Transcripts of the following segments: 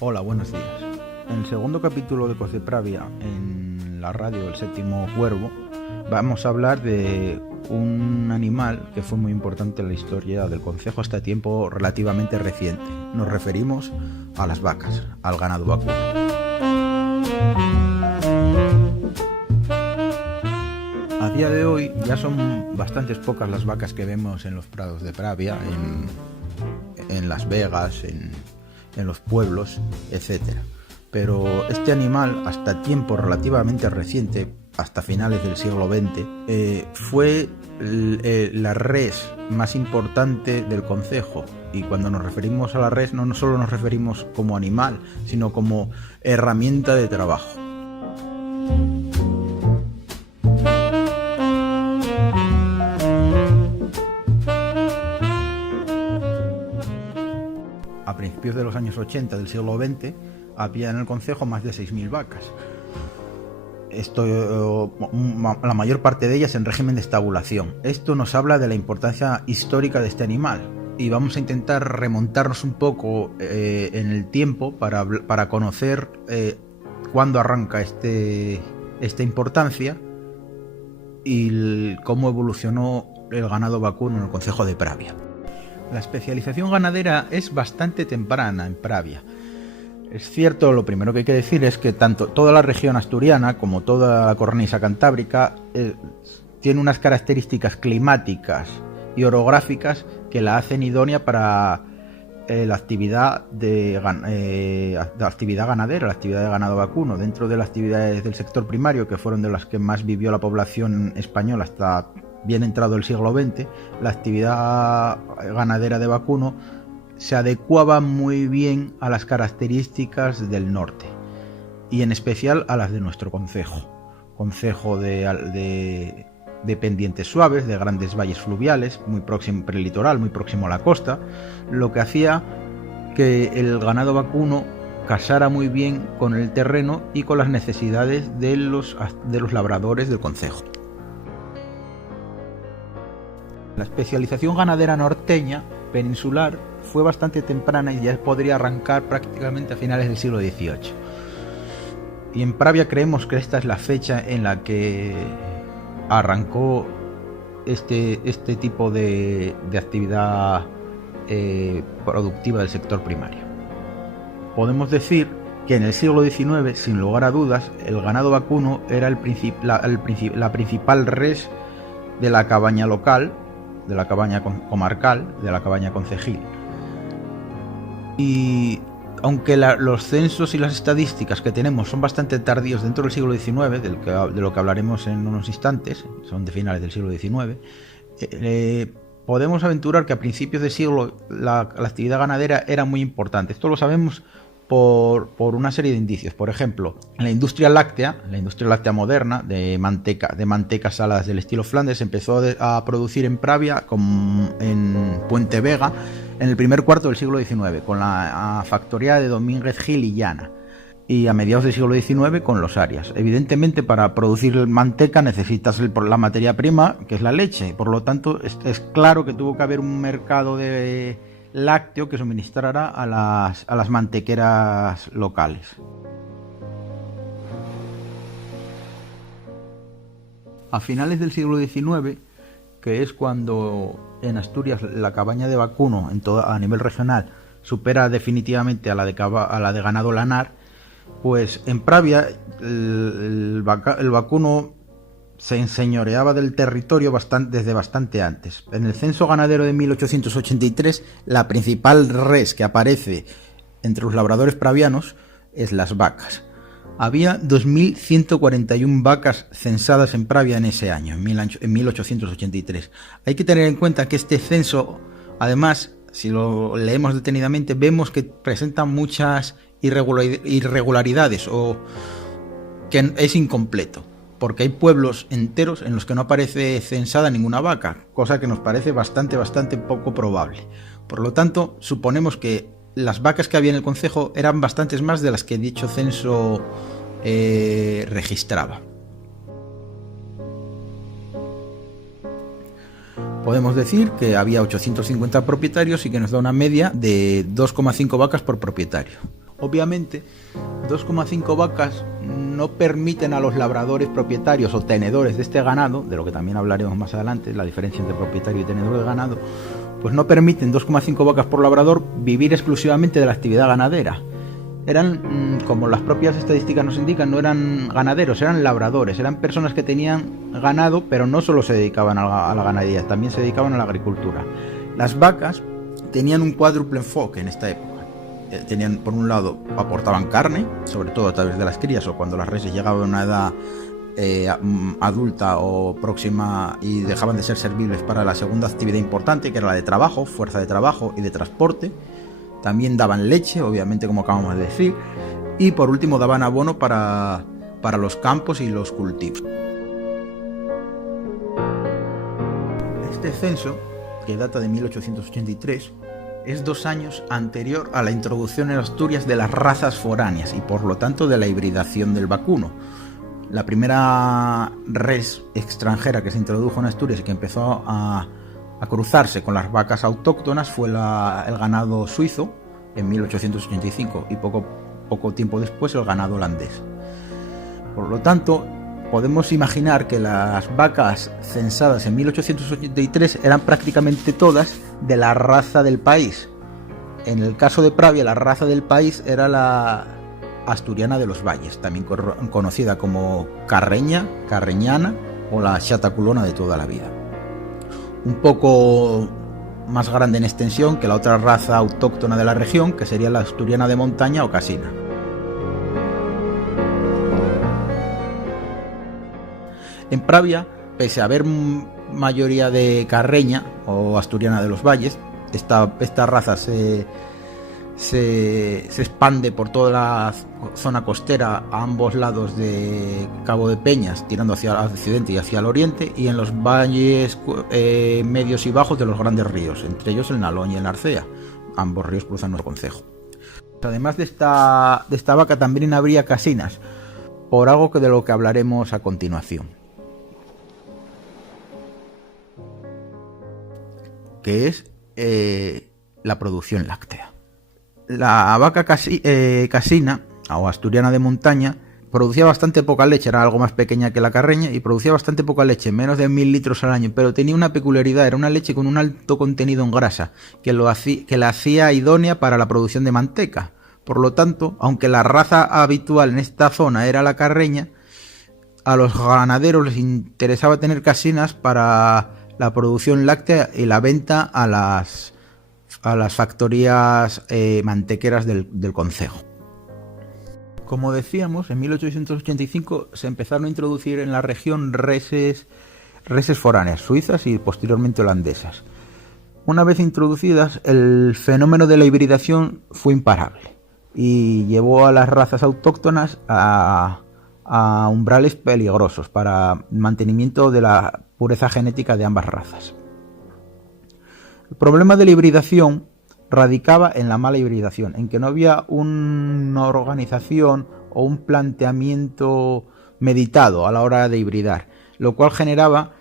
Hola, buenos días. En el segundo capítulo de Ecos de Pravia, en la radio del Séptimo Cuervo, vamos a hablar de un animal que fue muy importante en la historia del concejo hasta tiempo relativamente reciente. Nos referimos a las vacas, al ganado vacuno. A día de hoy ya son bastantes pocas las vacas que vemos en los prados de Pravia, en Las Vegas, en los pueblos, etcétera. Pero este animal, hasta tiempo relativamente reciente, hasta finales del siglo XX, fue la res más importante del concejo. Y cuando nos referimos a la res, no solo nos referimos como animal, sino como herramienta de trabajo. A principios de los años 80 del siglo XX había en el concejo más de 6.000 vacas. La mayor parte de ellas en régimen de estabulación. Esto nos habla de la importancia histórica de este animal y vamos a intentar remontarnos un poco en el tiempo para conocer cuándo arranca esta importancia y cómo evolucionó el ganado vacuno en el concejo de Pravia. La especialización ganadera es bastante temprana en Pravia. Es cierto, lo primero que hay que decir es que tanto toda la región asturiana como toda la cornisa cantábrica tiene unas características climáticas y orográficas que la hacen idónea para la actividad ganadera, la actividad de ganado vacuno. Dentro de las actividades del sector primario, que fueron de las que más vivió la población española hasta bien entrado el siglo XX, la actividad ganadera de vacuno se adecuaba muy bien a las características del norte y en especial a las de nuestro concejo de pendientes suaves, de grandes valles fluviales, muy próximo prelitoral, muy próximo a la costa, lo que hacía que el ganado vacuno casara muy bien con el terreno y con las necesidades de los labradores del concejo. La especialización ganadera norteña, peninsular, fue bastante temprana y ya podría arrancar prácticamente a finales del siglo XVIII. Y en Pravia creemos que esta es la fecha en la que arrancó este tipo de actividad productiva del sector primario. Podemos decir que en el siglo XIX, sin lugar a dudas, el ganado vacuno era la principal res de la cabaña local, de la cabaña comarcal, de la cabaña concejil. Y aunque los censos y las estadísticas que tenemos son bastante tardíos dentro del siglo XIX, de lo que hablaremos en unos instantes, son de finales del siglo XIX, podemos aventurar que a principios de siglo la actividad ganadera era muy importante. Esto lo sabemos por una serie de indicios. Por ejemplo, la industria láctea moderna de mantecas saladas del estilo Flandes empezó a producir en Pravia, en Puente Vega, en el primer cuarto del siglo XIX, con la factoría de Domínguez Gil y Llana, y a mediados del siglo XIX con los Arias. Evidentemente, para producir manteca necesitas la materia prima, que es la leche. Por lo tanto, es claro que tuvo que haber un mercado de lácteo que suministrara a las mantequeras locales. A finales del siglo XIX, que es cuando en Asturias la cabaña de vacuno a nivel regional supera definitivamente a la de ganado lanar, pues en Pravia el vacuno se enseñoreaba del territorio desde bastante antes. En el censo ganadero de 1883, la principal res que aparece entre los labradores pravianos es las vacas. Había 2.141 vacas censadas en Pravia en ese año, en 1883. Hay que tener en cuenta que este censo, además, si lo leemos detenidamente, vemos que presenta muchas irregularidades o que es incompleto, porque hay pueblos enteros en los que no aparece censada ninguna vaca, cosa que nos parece bastante poco probable. Por lo tanto, suponemos que las vacas que había en el concejo eran bastantes más de las que dicho censo registraba. Podemos decir que había 850 propietarios y que nos da una media de 2,5 vacas por propietario. Obviamente, 2,5 vacas no permiten a los labradores propietarios o tenedores de este ganado, de lo que también hablaremos más adelante, la diferencia entre propietario y tenedor de ganado, pues no permiten 2,5 vacas por labrador vivir exclusivamente de la actividad ganadera. Eran, como las propias estadísticas nos indican, no eran ganaderos, eran labradores, eran personas que tenían ganado, pero no solo se dedicaban a la ganadería, también se dedicaban a la agricultura. Las vacas tenían un cuádruple enfoque en esta época. Tenían, por un lado, aportaban carne, sobre todo a través de las crías o cuando las reses llegaban a una edad adulta o próxima y dejaban de ser servibles para la segunda actividad importante, que era la de trabajo, fuerza de trabajo y de transporte. También daban leche, obviamente, como acabamos de decir, y por último daban abono para los campos y los cultivos. Este censo, que data de 1883, es 2 años anterior a la introducción en Asturias de las razas foráneas y por lo tanto de la hibridación del vacuno. La primera res extranjera que se introdujo en Asturias y que empezó a cruzarse con las vacas autóctonas fue el ganado suizo en 1885 y poco tiempo después el ganado holandés. Por lo tanto, podemos imaginar que las vacas censadas en 1883 eran prácticamente todas de la raza del país. En el caso de Pravia, la raza del país era la asturiana de los valles, también conocida como carreña, carreñana o la chataculona de toda la vida. Un poco más grande en extensión que la otra raza autóctona de la región, que sería la asturiana de montaña o casina. En Pravia, pese a haber mayoría de carreña o asturiana de los valles, esta raza se expande por toda la zona costera a ambos lados de Cabo de Peñas, tirando hacia el occidente y hacia el oriente, y en los valles medios y bajos de los grandes ríos, entre ellos el Nalón y el Narcea. Ambos ríos cruzan nuestro concejo. Además de esta vaca también habría casinas, por algo de lo que hablaremos a continuación, que es la producción láctea. La vaca casina o asturiana de montaña producía bastante poca leche, era algo más pequeña que la carreña y producía bastante poca leche, menos de 1000 litros al año, pero tenía una peculiaridad, era una leche con un alto contenido en grasa, que la hacía idónea para la producción de manteca. Por lo tanto, aunque la raza habitual en esta zona era la carreña, a los ganaderos les interesaba tener casinas para la producción láctea y la venta a las factorías mantequeras del concejo. Como decíamos, en 1885 se empezaron a introducir en la región reses foráneas, suizas y posteriormente holandesas. Una vez introducidas, el fenómeno de la hibridación fue imparable y llevó a las razas autóctonas a umbrales peligrosos para el mantenimiento de la pureza genética de ambas razas. El problema de la hibridación radicaba en la mala hibridación, en que no había una organización o un planteamiento meditado a la hora de hibridar, lo cual generaba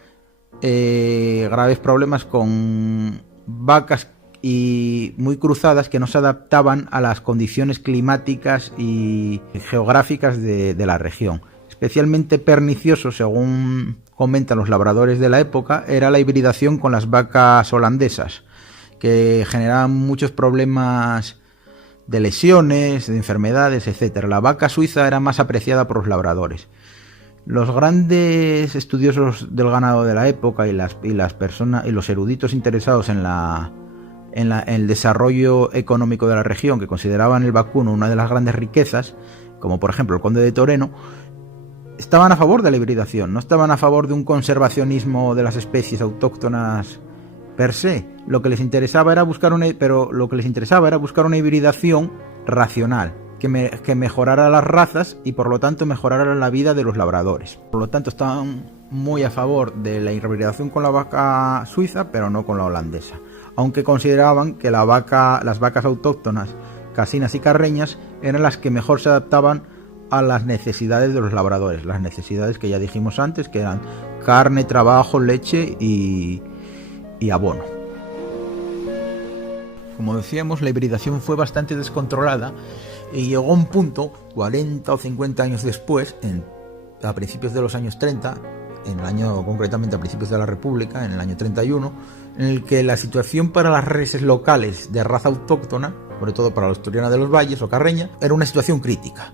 graves problemas con vacas y muy cruzadas que no se adaptaban a las condiciones climáticas y geográficas de la región. Especialmente pernicioso, según comentan los labradores de la época, era la hibridación con las vacas holandesas, que generaban muchos problemas de lesiones, de enfermedades, etc. La vaca suiza era más apreciada por los labradores. Los grandes estudiosos del ganado de la época y las personas y los eruditos interesados en el desarrollo económico de la región, que consideraban el vacuno una de las grandes riquezas, como por ejemplo el conde de Toreno, estaban a favor de la hibridación, no estaban a favor de un conservacionismo de las especies autóctonas per se. Lo que les interesaba era buscar una hibridación racional que mejorara las razas y por lo tanto mejorara la vida de los labradores. Por lo tanto estaban muy a favor de la hibridación con la vaca suiza, pero no con la holandesa, aunque consideraban que las vacas autóctonas casinas y carreñas eran las que mejor se adaptaban a las necesidades de los labradores, las necesidades que ya dijimos antes, que eran carne, trabajo, leche y abono. Como decíamos, la hibridación fue bastante descontrolada y llegó a un punto, 40 o 50 años después, a principios de los años 30, concretamente a principios de la República, en el año 31, en el que la situación para las reses locales de raza autóctona, sobre todo para la asturiana de los valles o carreña, era una situación crítica.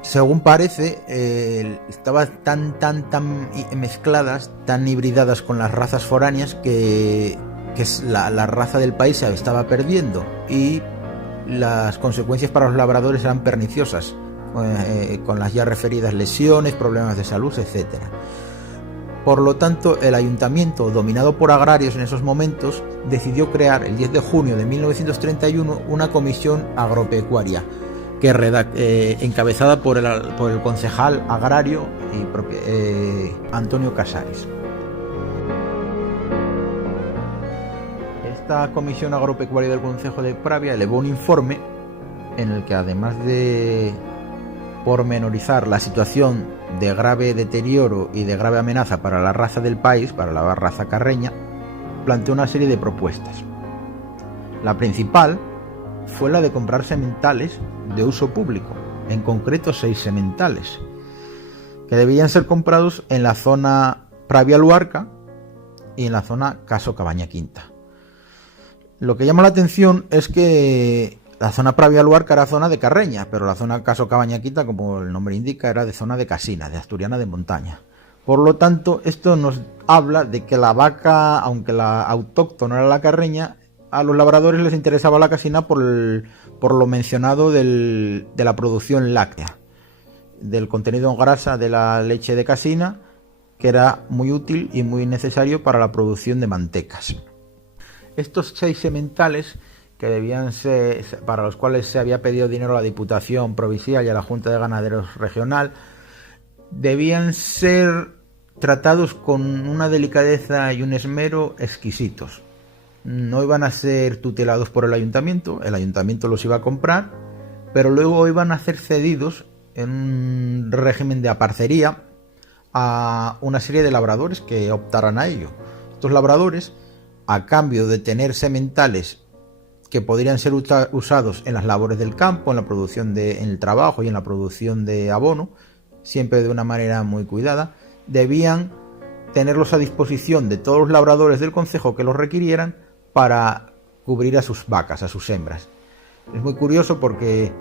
Según parece, estaban tan mezcladas, tan hibridadas con las razas foráneas que la raza del país se estaba perdiendo y las consecuencias para los labradores eran perniciosas, con las ya referidas lesiones, problemas de salud, etcétera. Por lo tanto, el ayuntamiento, dominado por agrarios en esos momentos, decidió crear el 10 de junio de 1931 una comisión agropecuaria encabezada por el concejal agrario Antonio Casares. Esta comisión agropecuaria del Concejo de Pravia elevó un informe en el que, además de pormenorizar la situación de grave deterioro y de grave amenaza para la raza del país, para la raza carreña, planteó una serie de propuestas. La principal fue la de comprar sementales de uso público, en concreto 6 sementales, que debían ser comprados en la zona Pravia-Luarca y en la zona Caso-Cabaña Quinta. Lo que llama la atención es que la zona Pravia-Luarca era zona de Carreña, pero la zona Caso-Cabaña Quinta, como el nombre indica, era de zona de Casina, de asturiana de montaña. Por lo tanto, esto nos habla de que la vaca, aunque la autóctona era la carreña, a los labradores les interesaba la casina por lo mencionado de la producción láctea, del contenido en grasa de la leche de casina, que era muy útil y muy necesario para la producción de mantecas. Estos 6 sementales, que debían ser, para los cuales se había pedido dinero a la Diputación Provincial y a la Junta de Ganaderos Regional, debían ser tratados con una delicadeza y un esmero exquisitos. No iban a ser tutelados por el ayuntamiento los iba a comprar, pero luego iban a ser cedidos en un régimen de aparcería a una serie de labradores que optaran a ello. Estos labradores, a cambio de tener sementales que podrían ser usados en las labores del campo, en el trabajo y en la producción de abono, siempre de una manera muy cuidada, debían tenerlos a disposición de todos los labradores del concejo que los requirieran para cubrir a sus vacas, a sus hembras. Es muy curioso porque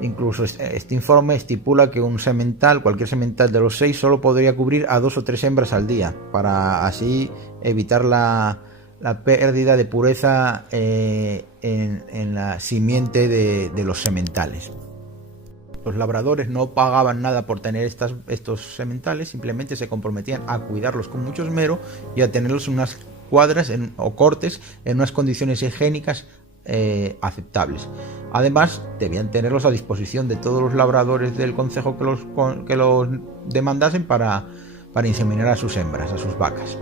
incluso este informe estipula que cualquier semental de los 6, solo podría cubrir a 2 o 3 hembras al día, para así evitar la pérdida de pureza en la simiente de los sementales. Los labradores no pagaban nada por tener estos sementales, simplemente se comprometían a cuidarlos con mucho esmero y a tenerlos en unas cuadras o cortes en unas condiciones higiénicas aceptables. Además, debían tenerlos a disposición de todos los labradores del concejo que los demandasen para inseminar a sus hembras, a sus vacas.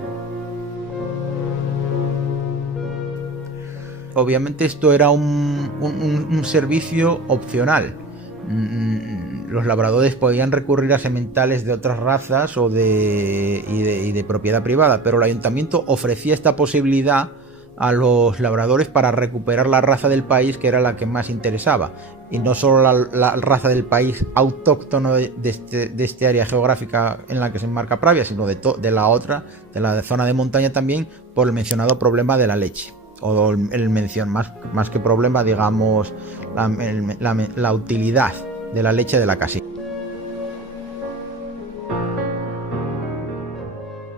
Obviamente esto era un servicio opcional. Los labradores podían recurrir a sementales de otras razas y de propiedad privada, pero el ayuntamiento ofrecía esta posibilidad a los labradores para recuperar la raza del país, que era la que más interesaba, y no solo la raza del país autóctono de este área geográfica en la que se enmarca Pravia, sino de la zona de montaña también, por el mencionado problema de la leche, o más que problema, digamos, la utilidad de la leche de la casina.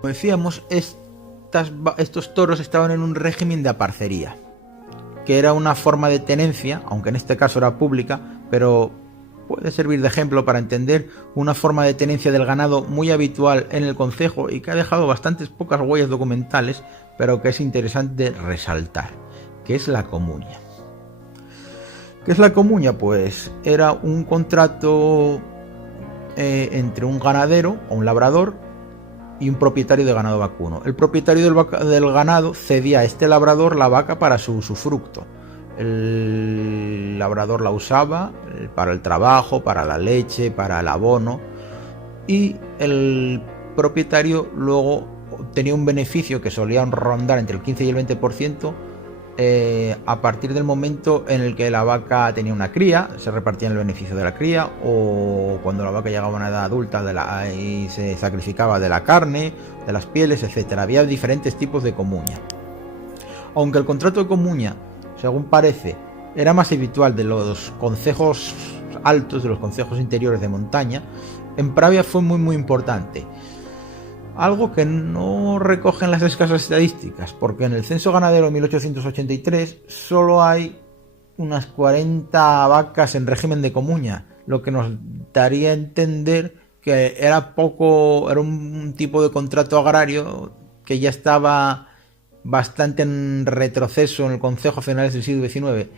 Como decíamos, estos toros estaban en un régimen de aparcería, que era una forma de tenencia, aunque en este caso era pública, pero puede servir de ejemplo para entender una forma de tenencia del ganado muy habitual en el concejo y que ha dejado bastantes pocas huellas documentales, pero que es interesante resaltar, que es la comuña. ¿Qué es la comuña? Pues era un contrato entre un ganadero o un labrador y un propietario de ganado vacuno. El propietario del ganado cedía a este labrador la vaca para su usufructo. El labrador la usaba para el trabajo, para la leche, para el abono, y el propietario luego obtenía un beneficio que solía rondar entre el 15 y el 20% a partir del momento en el que la vaca tenía una cría, se repartían el beneficio de la cría, o cuando la vaca llegaba a una edad adulta y se sacrificaba de la carne, de las pieles, etcétera. Había diferentes tipos de comuña. Aunque el contrato de comuña, según parece, era más habitual de los concejos altos, de los concejos interiores de montaña, en Pravia fue muy importante. Algo que no recogen las escasas estadísticas, porque en el censo ganadero de 1883 solo hay unas 40 vacas en régimen de comuña, lo que nos daría a entender que era un tipo de contrato agrario que ya estaba bastante en retroceso en el concejo a finales del siglo XIX,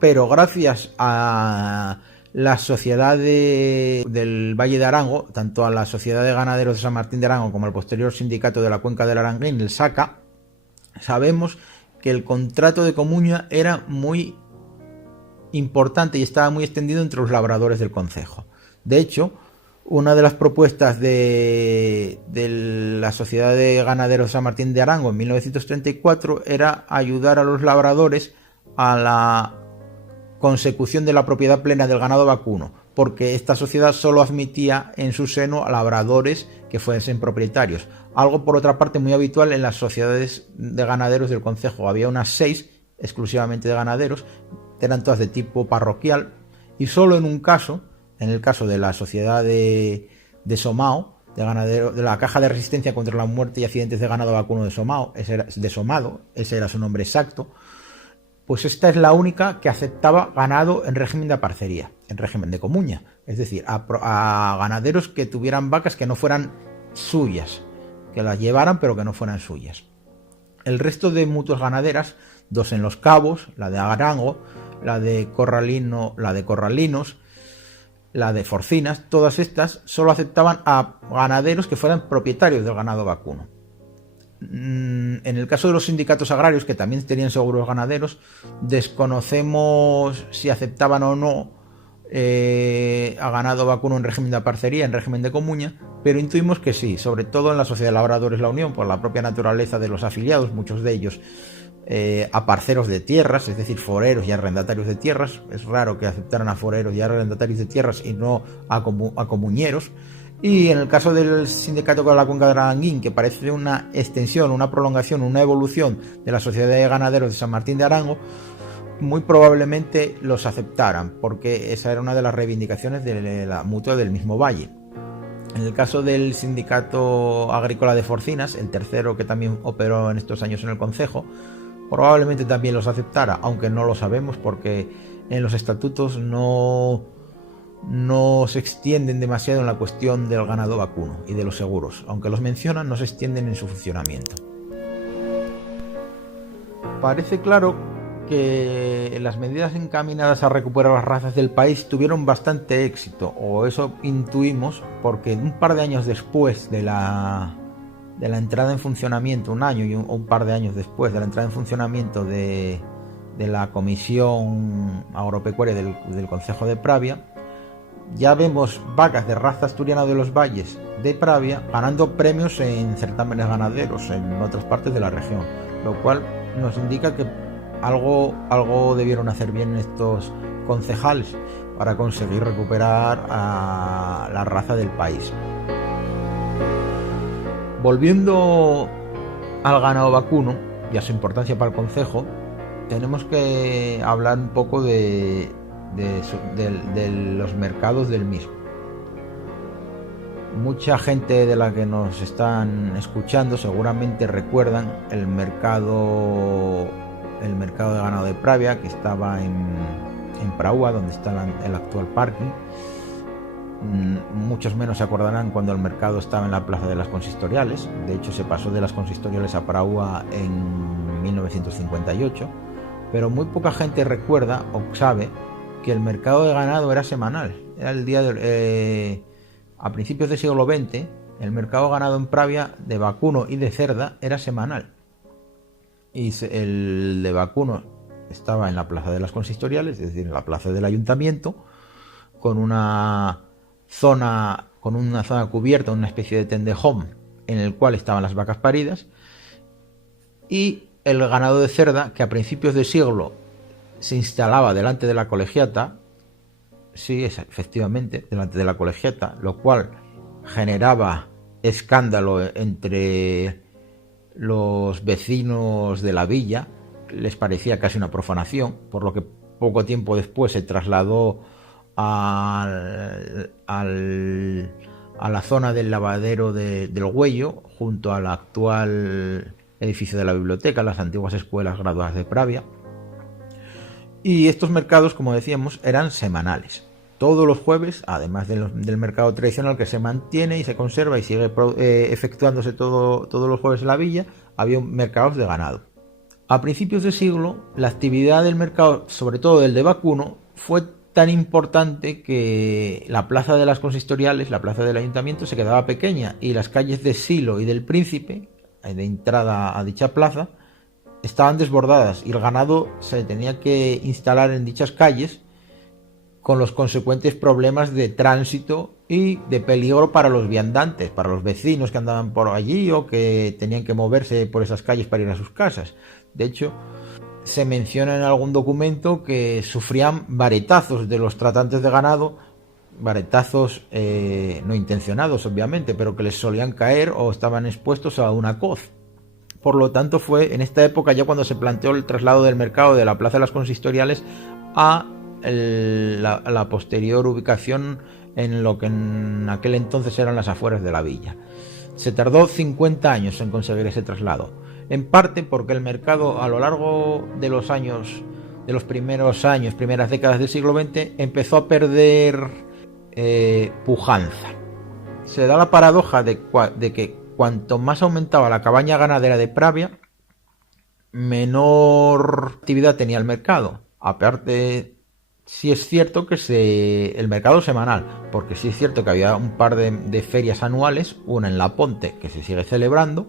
pero gracias a la sociedad del Valle de Arango, tanto a la Sociedad de Ganaderos de San Martín de Arango como al posterior sindicato de la Cuenca del Aranguín, el SACA, sabemos que el contrato de comuña era muy importante y estaba muy extendido entre los labradores del concejo. De hecho, una de las propuestas de la Sociedad de Ganaderos de San Martín de Arango en 1934 era ayudar a los labradores a la consecución de la propiedad plena del ganado vacuno, porque esta sociedad solo admitía en su seno a labradores que fuesen propietarios, algo por otra parte muy habitual en las sociedades de ganaderos del concejo. Había unas 6 exclusivamente de ganaderos, eran todas de tipo parroquial, y solo en un caso, en el caso de la sociedad de Somao, de la Caja de Resistencia contra la Muerte y Accidentes de Ganado Vacuno de Somao, ese era su nombre exacto, pues esta es la única que aceptaba ganado en régimen de aparcería, en régimen de comuña, es decir, a ganaderos que tuvieran vacas que no fueran suyas, que las llevaran pero que no fueran suyas. El resto de mutuas ganaderas, 2 en Los Cabos, la de Arango, la de Corralinos, la de Forcinas, todas estas solo aceptaban a ganaderos que fueran propietarios del ganado vacuno. En el caso de los sindicatos agrarios, que también tenían seguros ganaderos, desconocemos si aceptaban o no a ganado vacuno en régimen de aparcería, en régimen de comuña, pero intuimos que sí, sobre todo en la Sociedad de Labradores La Unión, por la propia naturaleza de los afiliados, muchos de ellos aparceros de tierras, es decir, foreros y arrendatarios de tierras. Es raro que aceptaran a foreros y arrendatarios de tierras y no a comuñeros. Y en el caso del sindicato de la Cuenca del Aranguín, que parece una extensión, una prolongación, una evolución de la Sociedad de Ganaderos de San Martín de Arango, muy probablemente los aceptaran, porque esa era una de las reivindicaciones de la mutua del mismo valle. En el caso del sindicato agrícola de Forcinas, el tercero que también operó en estos años en el concejo, probablemente también los aceptara, aunque no lo sabemos porque en los estatutos no se extienden demasiado en la cuestión del ganado vacuno y de los seguros, aunque los mencionan, no se extienden en su funcionamiento. Parece claro que las medidas encaminadas a recuperar las razas del país tuvieron bastante éxito, o eso intuimos, porque un par de años después de la entrada en funcionamiento, un año y un par de años después de la entrada en funcionamiento de la Comisión Agropecuaria del Concejo de Pravia, ya vemos vacas de raza asturiana de los valles de Pravia ganando premios en certámenes ganaderos en otras partes de la región, lo cual nos indica que algo debieron hacer bien estos concejales para conseguir recuperar a la raza del país. Volviendo al ganado vacuno y a su importancia para el concejo, tenemos que hablar un poco de los mercados del mismo. Mucha gente de la que nos están escuchando seguramente recuerdan el mercado de ganado de Pravia, que estaba en Praúa, donde está el actual parking. Muchos menos se acordarán cuando el mercado estaba en la plaza de las consistoriales. De hecho, se pasó de las consistoriales a Praúa en 1958, pero muy poca gente recuerda o sabe que el mercado de ganado era semanal. Era el día a principios del siglo XX, el mercado de ganado en Pravia de vacuno y de cerda era semanal. Y el de vacuno estaba en la plaza de las consistoriales, es decir, en la plaza del ayuntamiento, con una zona cubierta, una especie de tendejón en el cual estaban las vacas paridas, y el ganado de cerda, que a principios de siglo se instalaba delante de la colegiata, sí, efectivamente, delante de la colegiata, lo cual generaba escándalo entre los vecinos de la villa, les parecía casi una profanación, por lo que poco tiempo después se trasladó a la zona del lavadero del Güello, junto al actual edificio de la biblioteca, las antiguas escuelas graduadas de Pravia. Y estos mercados, como decíamos, eran semanales. Todos los jueves, además del mercado tradicional que se mantiene y se conserva y sigue efectuándose todos los jueves en la villa, había mercados de ganado. A principios de siglo, la actividad del mercado, sobre todo del de vacuno, fue tan importante que la plaza de las consistoriales, la plaza del ayuntamiento, se quedaba pequeña y las calles de Silo y del Príncipe, de entrada a dicha plaza, estaban desbordadas y el ganado se tenía que instalar en dichas calles, con los consecuentes problemas de tránsito y de peligro para los viandantes, para los vecinos que andaban por allí o que tenían que moverse por esas calles para ir a sus casas. De hecho, se menciona en algún documento que sufrían varetazos de los tratantes de ganado, varetazos no intencionados obviamente, pero que les solían caer o estaban expuestos a una coz. Por lo tanto, fue en esta época ya cuando se planteó el traslado del mercado de la Plaza de las Consistoriales a la posterior ubicación en lo que en aquel entonces eran las afueras de la villa. Se tardó 50 años en conseguir ese traslado, en parte porque el mercado a lo largo de los años, de los primeras décadas del siglo XX, empezó a perder pujanza. Se da la paradoja de que cuanto más aumentaba la cabaña ganadera de Pravia, menor actividad tenía el mercado. Aparte, sí es cierto que el mercado semanal, porque sí es cierto que había un par de ferias anuales, una en La Ponte, que se sigue celebrando,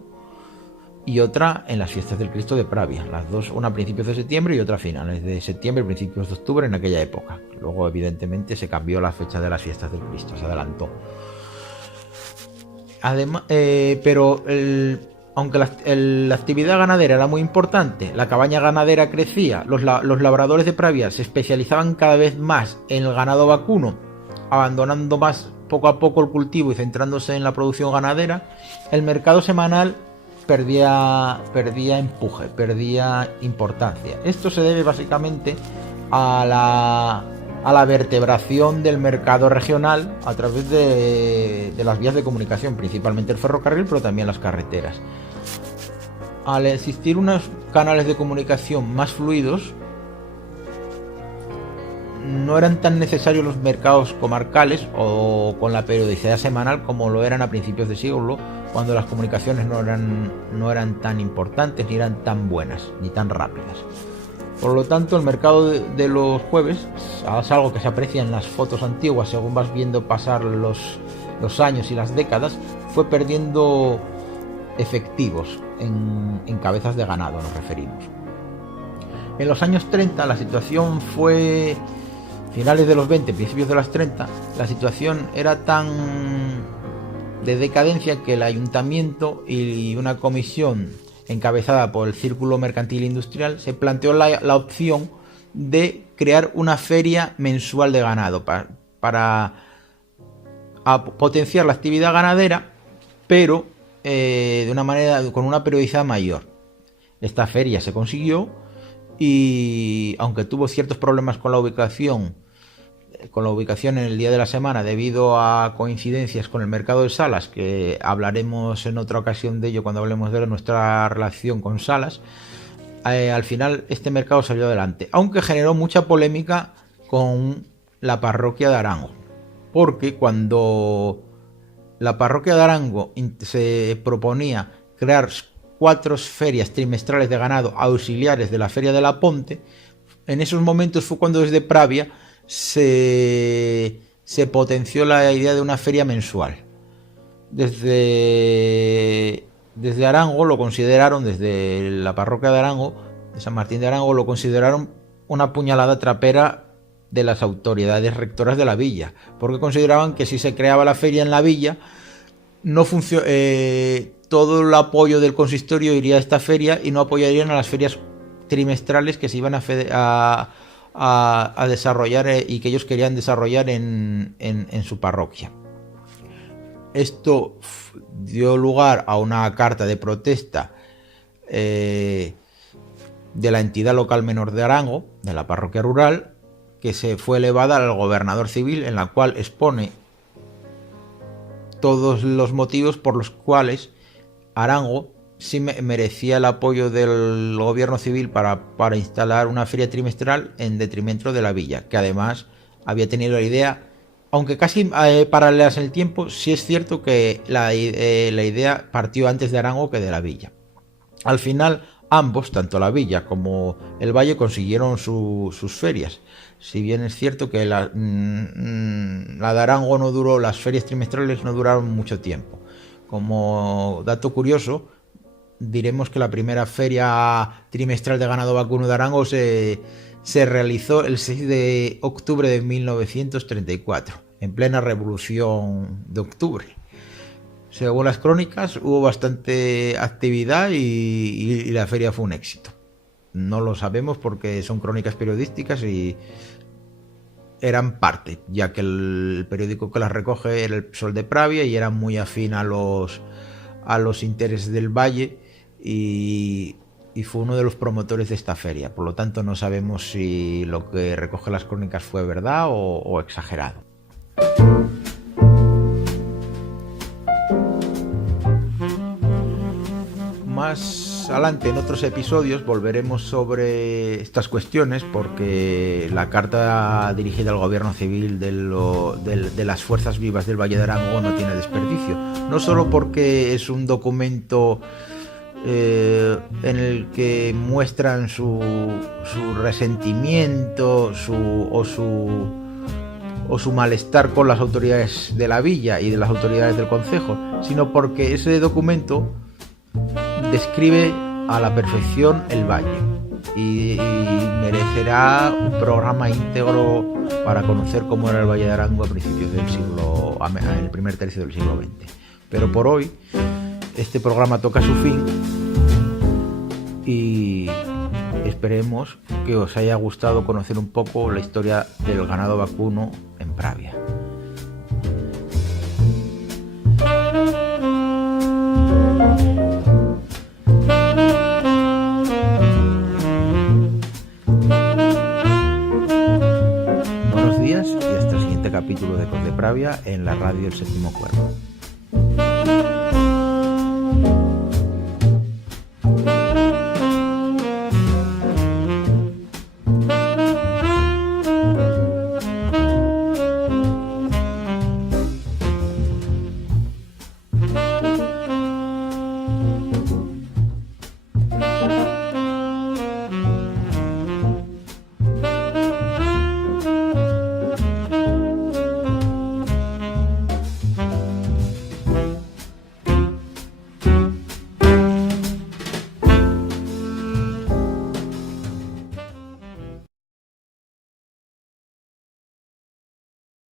y otra en las fiestas del Cristo de Pravia, las dos, una a principios de septiembre y otra a finales de septiembre, principios de octubre, en aquella época. Luego, evidentemente, se cambió la fecha de las fiestas del Cristo, se adelantó. Además, aunque la actividad ganadera era muy importante, la cabaña ganadera crecía, los labradores de Pravia se especializaban cada vez más en el ganado vacuno, abandonando más poco a poco el cultivo y centrándose en la producción ganadera, el mercado semanal perdía empuje, perdía importancia. Esto se debe básicamente a la vertebración del mercado regional a través de las vías de comunicación, principalmente el ferrocarril, pero también las carreteras. Al existir unos canales de comunicación más fluidos, no eran tan necesarios los mercados comarcales o con la periodicidad semanal como lo eran a principios de siglo, cuando las comunicaciones no eran tan importantes, ni eran tan buenas, ni tan rápidas. Por lo tanto, el mercado de los jueves es algo que se aprecia en las fotos antiguas según vas viendo pasar los años y las décadas, fue perdiendo efectivos en cabezas de ganado, nos referimos. En los años 30 la situación fue, finales de los 20, principios de los 30, la situación era tan de decadencia que el ayuntamiento y una comisión encabezada por el Círculo Mercantil Industrial se planteó la opción de crear una feria mensual de ganado para potenciar la actividad ganadera, pero de una manera con una periodicidad mayor. Esta feria se consiguió y aunque tuvo ciertos problemas con la ubicación en el día de la semana debido a coincidencias con el mercado de Salas, que hablaremos en otra ocasión de ello cuando hablemos de nuestra relación con Salas, al final este mercado salió adelante, aunque generó mucha polémica con la parroquia de Arango, porque cuando la parroquia de Arango se proponía crear 4 ferias trimestrales de ganado auxiliares de la feria de La Ponte, en esos momentos fue cuando desde Pravia se potenció la idea de una feria mensual. Desde Arango lo consideraron, desde la parroquia de Arango, de San Martín de Arango, lo consideraron una puñalada trapera de las autoridades rectoras de la villa, porque consideraban que si se creaba la feria en la villa todo el apoyo del consistorio iría a esta feria y no apoyarían a las ferias trimestrales que se iban a desarrollar y que ellos querían desarrollar en su parroquia. Esto dio lugar a una carta de protesta de la entidad local menor de Arango, de la parroquia rural, que se fue elevada al gobernador civil, en la cual expone todos los motivos por los cuales Arango sí merecía el apoyo del gobierno civil para instalar una feria trimestral en detrimento de la villa, que además había tenido la idea, aunque casi paralelas en el tiempo. Sí es cierto que la idea partió antes de Arango que de la villa. Al final, ambos, tanto la villa como el valle, consiguieron sus ferias. Si bien es cierto que la de Arango no duró, las ferias trimestrales no duraron mucho tiempo. Como dato curioso, diremos que la primera feria trimestral de ganado vacuno de Arango se realizó el 6 de octubre de 1934, en plena Revolución de Octubre. Según las crónicas, hubo bastante actividad y la feria fue un éxito. No lo sabemos porque son crónicas periodísticas y eran parte, ya que el periódico que las recoge era el Sol de Pravia y era muy afín a los intereses del valle y fue uno de los promotores de esta feria. Por lo tanto, no sabemos si lo que recoge las crónicas fue verdad o exagerado. Más adelante, en otros episodios, volveremos sobre estas cuestiones, porque la carta dirigida al gobierno civil de las fuerzas vivas del Valle de Arango no tiene desperdicio. No solo porque es un documento en el que muestran su resentimiento o su malestar con las autoridades de la villa y de las autoridades del concejo, sino porque ese documento describe a la perfección el valle y merecerá un programa íntegro para conocer cómo era el Valle de Arango a principios del siglo, en el primer tercio del siglo XX. Pero por hoy este programa toca su fin y esperemos que os haya gustado conocer un poco la historia del ganado vacuno en Pravia. Buenos días y hasta el siguiente capítulo de Ecos de Pravia en la radio El Séptimo Cuervo.